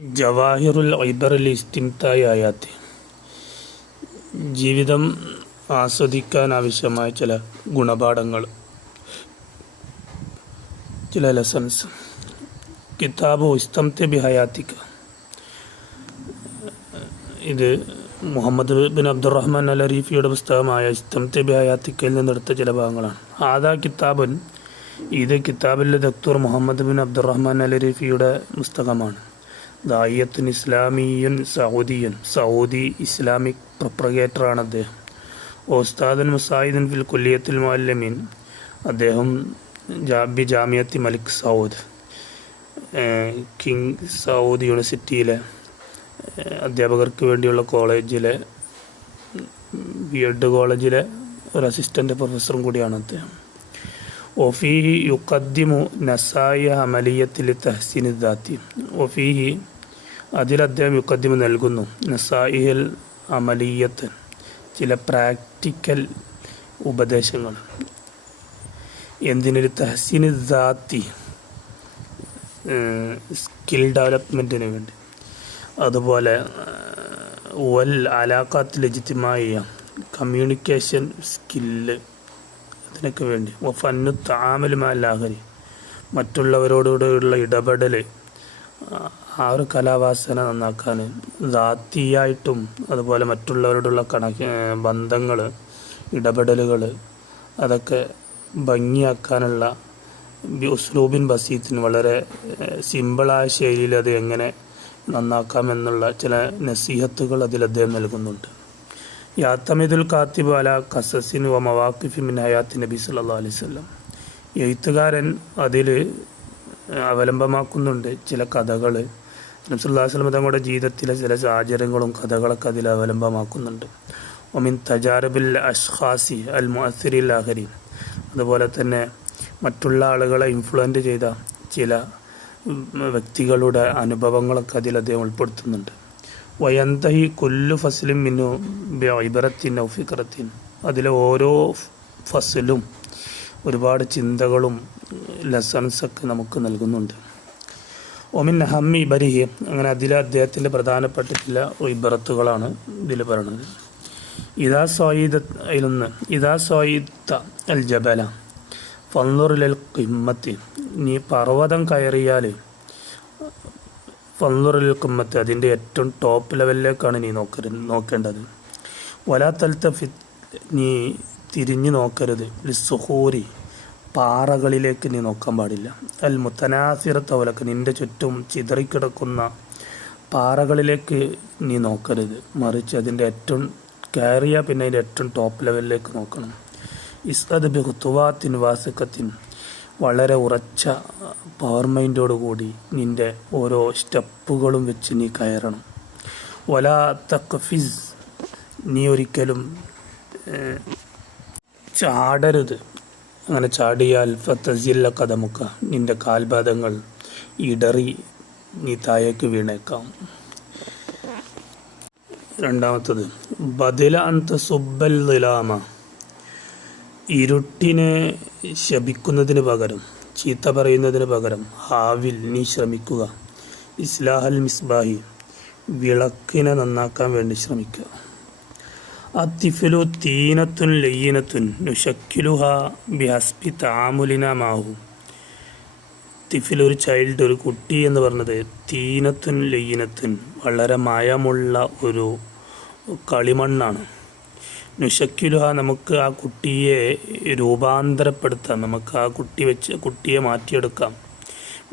ജവാഹിറുൽ ഇബറിൽ ഇസ്തിംതാഇ ആയാത്ത് ജീവിതം ആസ്വദിക്കാൻ ആവശ്യമായ ചില ഗുണപാഠങ്ങൾ, ചില ലെസൺസ്. കിതാബു ഇസ്തംതി ബി ഹയാത്തിക, ഇത് മുഹമ്മദ് ബിൻ അബ്ദുറഹ്മാൻ അൽ അരീഫിയുടെ പുസ്തകമായ ഇസ്തംതി ബി ഹയാത്തിക്കയിൽ നിന്നെടുത്ത ചില ഭാഗങ്ങളാണ്. ആദാ കിതാബുൻ, ഇത് കിതാബിലെ ദക്തൂർ മുഹമ്മദ് ബിൻ അബ്ദുറഹ്മാൻ അൽ അരീഫിയുടെ പുസ്തകമാണ്. ദായിയത്തുൻ ഇസ്ലാമിയൻ സൗദിയൻ, സൗദി ഇസ്ലാമിക് പ്രൊപ്പഗേറ്ററാണ് അദ്ദേഹം. ഉസ്താദുൻ മുസായിദുൻ ഫിൽ കുല്ലിയത്തുൽ മുഅല്ലിമീൻ, അദ്ദേഹം ജാമിയത്തി മലിക് സൗദ്, കിങ് സൗദ് യൂണിവേഴ്സിറ്റിയിലെ അധ്യാപകർക്ക് വേണ്ടിയുള്ള കോളേജിലെ ബി.എഡ് കോളേജിലെ ഒരു അസിസ്റ്റൻ്റ് പ്രൊഫസറും കൂടിയാണ് അദ്ദേഹം. ഒഫീഹി യുഖദ്ദിമു നസായ അമലിയത്തിൽ തഹ്സീനി ദാത്തി, ഒഫീഹി അതിൽ അദ്ദേഹം യുഖദ്ദിമു നൽകുന്നു നസായിഹൽ അമലിയത്ത്, ചില പ്രാക്ടിക്കൽ ഉപദേശങ്ങൾ. എന്തിനൊരു തഹ്സീനി ദാത്തി, സ്കിൽ ഡെവലപ്മെൻറ്റിന് വേണ്ടി. അതുപോലെ വൽ അലാഖാത്തിൽ ഇജ്തിമാഇയ്യ, കമ്മ്യൂണിക്കേഷൻ സ്കില്ല്, അതിനൊക്കെ വേണ്ടി. ഫന്നു തആമുൽ മഅൽ ആഖിരി, മറ്റുള്ളവരോടുകൂടെയുള്ള ഇടപെടൽ, ആ ഒരു കലാവാസന നന്നാക്കാൻ. ദാത്തിയായിട്ടും അതുപോലെ മറ്റുള്ളവരോടുള്ള ബന്ധങ്ങൾ, ഇടപെടലുകൾ, അതൊക്കെ ഭംഗിയാക്കാനുള്ള ഉസ്ലൂബിൻ ബസീത്തിന്, വളരെ സിമ്പിളായ ശൈലിയിൽ അത് എങ്ങനെ നന്നാക്കാമെന്നുള്ള ചില നസീഹത്തുകൾ അതിൽ അദ്ദേഹം നൽകുന്നുണ്ട്. യാത്തമിദുൽ കാത്തിബ് അല ഖസസിൻ വ മവാഖിഫി മിൻ ഹയാത്തി നബി സല്ലല്ലാഹു അലൈഹി വസല്ലം, എഴുത്തുകാരൻ അതിൽ അവലംബമാക്കുന്നുണ്ട് ചില കഥകൾ. നബി സല്ലല്ലാഹു അലൈഹി വസല്ലം തങ്ങളുടെ ജീവിതത്തിലെ ചില സാഹചര്യങ്ങളും കഥകളൊക്കെ അതിൽ അവലംബമാക്കുന്നുണ്ട്. ഒമിൻ തജാറിബിൽ അഷ്ഖാസി അൽ മുഅസ്സിരിൽ ആഖിരീൻ, അതുപോലെ തന്നെ മറ്റുള്ള ആളുകളെ ഇൻഫ്ലുവൻ്റ് ചെയ്ത ചില വ്യക്തികളുടെ അനുഭവങ്ങളൊക്കെ അതിൽ അദ്ദേഹം ഉൾപ്പെടുത്തുന്നുണ്ട്. വയന്തഹി കുല്ലു ഫസ്ലിൻ മിന്നു ബിഇബറത്തിൻ ഔ ഫിക്റത്തിൻ, അതിലെ ഓരോ ഫസ്ലും ഒരുപാട് ചിന്തകളും ലെസൺസൊക്കെ നമുക്ക് നൽകുന്നുണ്ട്. ഒമിൻ ഹമ്മി ഇബരിഹി, അങ്ങനെ അതിലെ അദ്ദേഹത്തിൻ്റെ പ്രധാനപ്പെട്ട ചില ഇബറത്തുകളാണ് ഇതിൽ പറയുന്നത്. ഇദാ സോയിദ അൽ ജബല ഫൻളുറിൽ ഖിമ്മത്തി, നീ പർവ്വതം കയറിയാൽ ഫൻളുറിൽ ഖിമ്മത്ത്, അതിൻ്റെ ഏറ്റവും ടോപ്പ് ലെവലിലേക്കാണ് നീ നോക്കേണ്ടത്. വലാ തൽതഫിത്, നീ തിരിഞ്ഞു നോക്കരുത്. ലിസ്സുഹൂരി, പാറകളിലേക്ക് നീ നോക്കാൻ പാടില്ല. അൽ മുത്തനാസിറത്തവലക്ക്, നിൻ്റെ ചുറ്റും ചിതറിക്കിടക്കുന്ന പാറകളിലേക്ക് നീ നോക്കരുത്. മറിച്ച് അതിൻ്റെ ഏറ്റവും കയറിയാൽ പിന്നെ അതിൻ്റെ ഏറ്റവും ടോപ്പ് ലെവലിലേക്ക് നോക്കണം. ഇസ്അദ് ബി ഖുതുവാത്തിൻ വാസിഖത്തിൻ, വളരെ ഉറച്ച പവർ മൈൻഡോടുകൂടി നിൻ്റെ ഓരോ സ്റ്റെപ്പുകളും വെച്ച് നീ കയറണം. വലാ തഖ്ഫിസ്, നീ ഒരിക്കലും ചാടരുത്. അങ്ങനെ ചാടിയാൽ ഫതസില്ല ഖദമുക, നിൻ്റെ കാൽപാദങ്ങൾ ഇടറി നീ താഴേക്ക് വീണേക്കാം. രണ്ടാമത്തത് ബദില അന്ത സുബ്ബൽ ദിലാമ, ഇരുട്ടിനെ ശപിക്കുന്നതിന് പകരം, ചീത്ത പറയുന്നതിന് പകരം, ഹാവിൽ നീ ശ്രമിക്കുക. ഇസ്ലാഹൽ മിസ്ബാഹി, വിളക്കിനെ നന്നാക്കാൻ വേണ്ടി ശ്രമിക്കുക. അത്തിഫിലു തീനത്തുൻ ലയ്യിനത്തുൻ നുശക്കിലുഹ ബിഹസ്ബി തആമുലിന മാഹു. തിഫിൽ, ഒരു ചൈൽഡ്, ഒരു കുട്ടി എന്ന് പറഞ്ഞത് തീനത്തുൻ ലയ്യിനത്തുൻ, വളരെ മയമുള്ള ഒരു കളിമണ്ണാണ്. നുശക്കിലുഹ, നമുക്ക് ആ കുട്ടിയെ രൂപാന്തരപ്പെടുത്താം, നമുക്ക് ആ കുട്ടിയെ മാറ്റിയെടുക്കാം.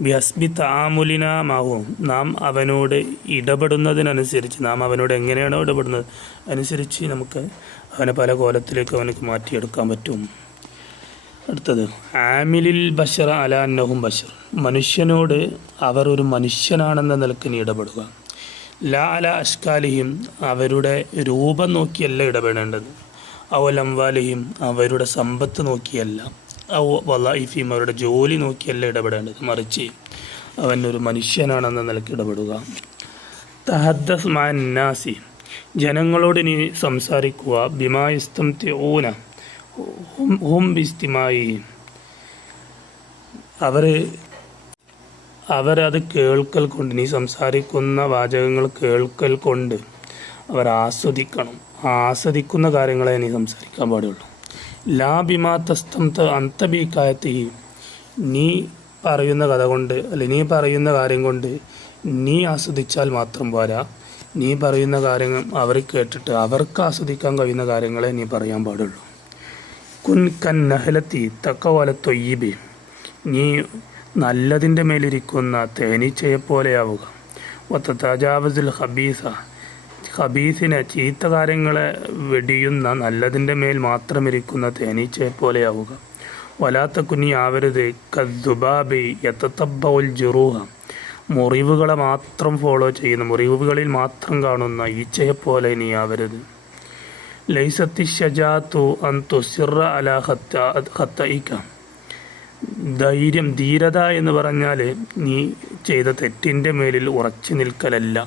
ബിഹസ്ബി തആമുലിന മാഹു, നാം അവനോട് ഇടപെടുന്നതിനനുസരിച്ച്, നാം അവനോട് എങ്ങനെയാണോ ഇടപെടുന്നത് അനുസരിച്ച് നമുക്ക് അവനെ പല കോലത്തിലേക്ക് അവനക്ക് മാറ്റിയെടുക്കാൻ പറ്റും. അടുത്തത് ആമിലിൽ ബഷർ അല അന്നഹും ബഷർ, മനുഷ്യനോട് അവർ ഒരു മനുഷ്യനാണെന്ന നിലക്ക് നീ ഇടപെടുക. ലാ അല അഷ്കാലിഹിം, അവരുടെ രൂപം നോക്കിയല്ല ഇടപെടേണ്ടത്. അവലംവാലിഹിം, അവരുടെ സമ്പത്ത് നോക്കിയല്ല. വലൈഫിയും, അവരുടെ ജോലി നോക്കിയല്ല ഇടപെടേണ്ടത്. മറിച്ച് അവൻ ഒരു മനുഷ്യനാണെന്ന നിലക്ക് ഇടപെടുക. തഹദ്ദസ് മഅൻ നാസി, ജനങ്ങളോട് നീ സംസാരിക്കുക. ബിമാ യസ്തംതിഊന ഹും ബിസ്തിമാഇ, അവർ അവരത് കേൾക്കൽ കൊണ്ട്, നീ സംസാരിക്കുന്ന വാചകങ്ങൾ കേൾക്കൽ കൊണ്ട് അവർ ആസ്വദിക്കണം. ആസ്വദിക്കുന്ന കാര്യങ്ങളെ നീ സംസാരിക്കാൻ പാടുള്ളൂ. ലാബിമാ തസ്തംത അന്തബീക്കായത്തി, നീ പറയുന്ന കഥ കൊണ്ട് അല്ലെങ്കിൽ നീ പറയുന്ന കാര്യം കൊണ്ട് നീ ആസ്വദിച്ചാൽ മാത്രം പോരാ. നീ പറയുന്ന കാര്യങ്ങൾ അവർ കേട്ടിട്ട് അവർക്ക് ആസ്വദിക്കാൻ കഴിയുന്ന കാര്യങ്ങളെ നീ പറയാൻ പാടുള്ളൂ. കുൻ കൻ നഹലത്തി തക്കവല തൊയ്യിബി, നീ നല്ലതിൻ്റെ മേലിരിക്കുന്ന തേനീച്ചയെപ്പോലെയാവുക. തജാവസുൽ ഹബീസ, ഹബീസിനെ ചീത്ത കാര്യങ്ങളെ വെടിയുന്ന നല്ലതിൻ്റെ മേൽ മാത്രം ഇരിക്കുന്ന തേനീച്ചയെപ്പോലെയാവുക. വലാത്ത കുഞ്ഞി ആവരുത് കദ്ദുബാബി യത്തത്തബ്ബഉൽ ജുറൂഹ, മുറിവുകളെ മാത്രം ഫോളോ ചെയ്യുന്ന, മുറിവുകളിൽ മാത്രം കാണുന്ന ഈച്ചയെപ്പോലെ നീ ആവരുത്. ലൈസത്തി ഷജാത്തു അൻ തുസിറ അലാ ഖത്തഇക, ധൈര്യം, ധീരത എന്ന് പറഞ്ഞാൽ നീ ചെയ്ത തെറ്റിൻ്റെ മേലിൽ ഉറച്ചു നിൽക്കലല്ല.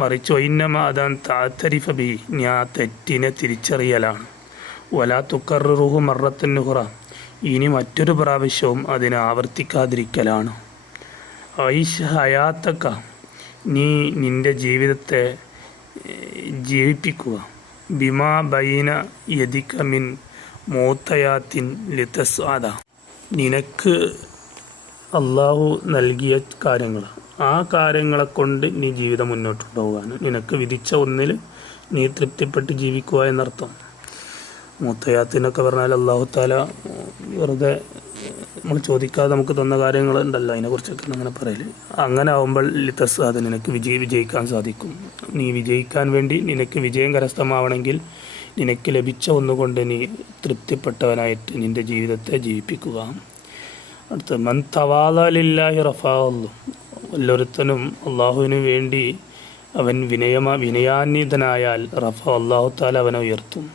മറിച്ച് അതാൻ താത്തരിഫ ബി, ഞാൻ ആ തെറ്റിനെ തിരിച്ചറിയലാണ്. വലാ തുക്കറുഹു മറത്തൻ നുഹറ, ഇനി മറ്റൊരു പ്രാവശ്യവും അതിനെ ആവർത്തിക്കാതിരിക്കലാണ്. ഐഷ് ഹയാത്തക്ക, നീ നിൻ്റെ ജീവിതത്തെ ജീവിപ്പിക്കുക. ബിമാ ബൈന യദിക മിൻ മൂത്തയാത്തിൻ ലിതസ്അദ, നിനക്ക് അള്ളാഹു നൽകിയ കാര്യങ്ങൾ, ആ കാര്യങ്ങളെ കൊണ്ട് നീ ജീവിതം മുന്നോട്ട് പോകാൻ, നിനക്ക് വിധിച്ച ഒന്നിൽ നീ തൃപ്തിപ്പെട്ട് ജീവിക്കുക എന്നർത്ഥം. മൂത്തയാത്തിനൊക്കെ പറഞ്ഞാൽ അള്ളാഹു താല വെറുതെ നമ്മൾ ചോദിക്കാതെ നമുക്ക് തന്ന കാര്യങ്ങളുണ്ടല്ലോ, അതിനെക്കുറിച്ചൊക്കെ അങ്ങനെ പറയൽ. അങ്ങനെ ആവുമ്പോൾ ലിതസ്അദ, നിനക്ക് വിജയിക്കാൻ സാധിക്കും. നീ വിജയിക്കാൻ വേണ്ടി, നിനക്ക് വിജയം കരസ്ഥമാവണമെങ്കിൽ നിനക്ക് ലഭിച്ച ഒന്നുകൊണ്ട് നീ തൃപ്തിപ്പെട്ടവനായിട്ട് നിൻ്റെ ജീവിതത്തെ ജീവിപ്പിക്കുക. അടുത്ത മൻ തവാല ലില്ലാഹി റഫഅഹു, എല്ലാവരുത്തനും അള്ളാഹുവിന് വേണ്ടി അവൻ വിനയാന്വിതനായാൽ അള്ളാഹു താല അവനെ ഉയർത്തും.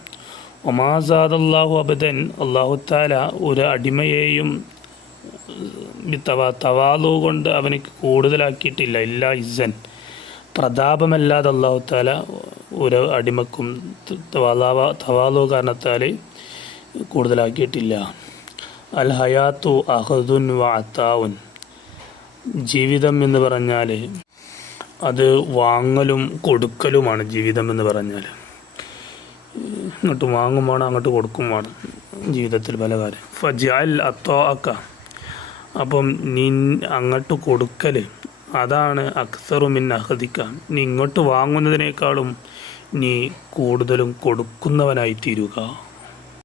ഒമാസാദല്ലാഹു അബദൻ, അള്ളാഹു താല ഒരു അടിമയെയും തവാലു കൊണ്ട് അവനക്ക് കൂടുതലാക്കിയിട്ടില്ല. ഇല്ല ഇസ്സൻ, പ്രതാപമല്ലാതെ അള്ളാഹു താല ഒരു അടിമക്കും തവാലു കാരണത്താൽ കൂടുതലാക്കിയിട്ടില്ല. അൽ ഹയാത്തു അഹദുൻ വ അത്താവുൻ, ജീവിതം എന്ന് പറഞ്ഞാൽ അത് വാങ്ങലും കൊടുക്കലുമാണ്. ജീവിതം എന്ന് പറഞ്ഞാൽ ഇങ്ങോട്ട് വാങ്ങും വേണം, അങ്ങോട്ട് കൊടുക്കും വേണം ജീവിതത്തിൽ പല കാര്യം. ഫജഅൽ അത്വാഅക, അപ്പം നീ അങ്ങോട്ട് കൊടുക്കൽ അതാണ് അക്സറു മിൻ അഖദിക, നീ ഇങ്ങോട്ട് വാങ്ങുന്നതിനേക്കാളും നീ കൂടുതലും കൊടുക്കുന്നവനായി തീരുക.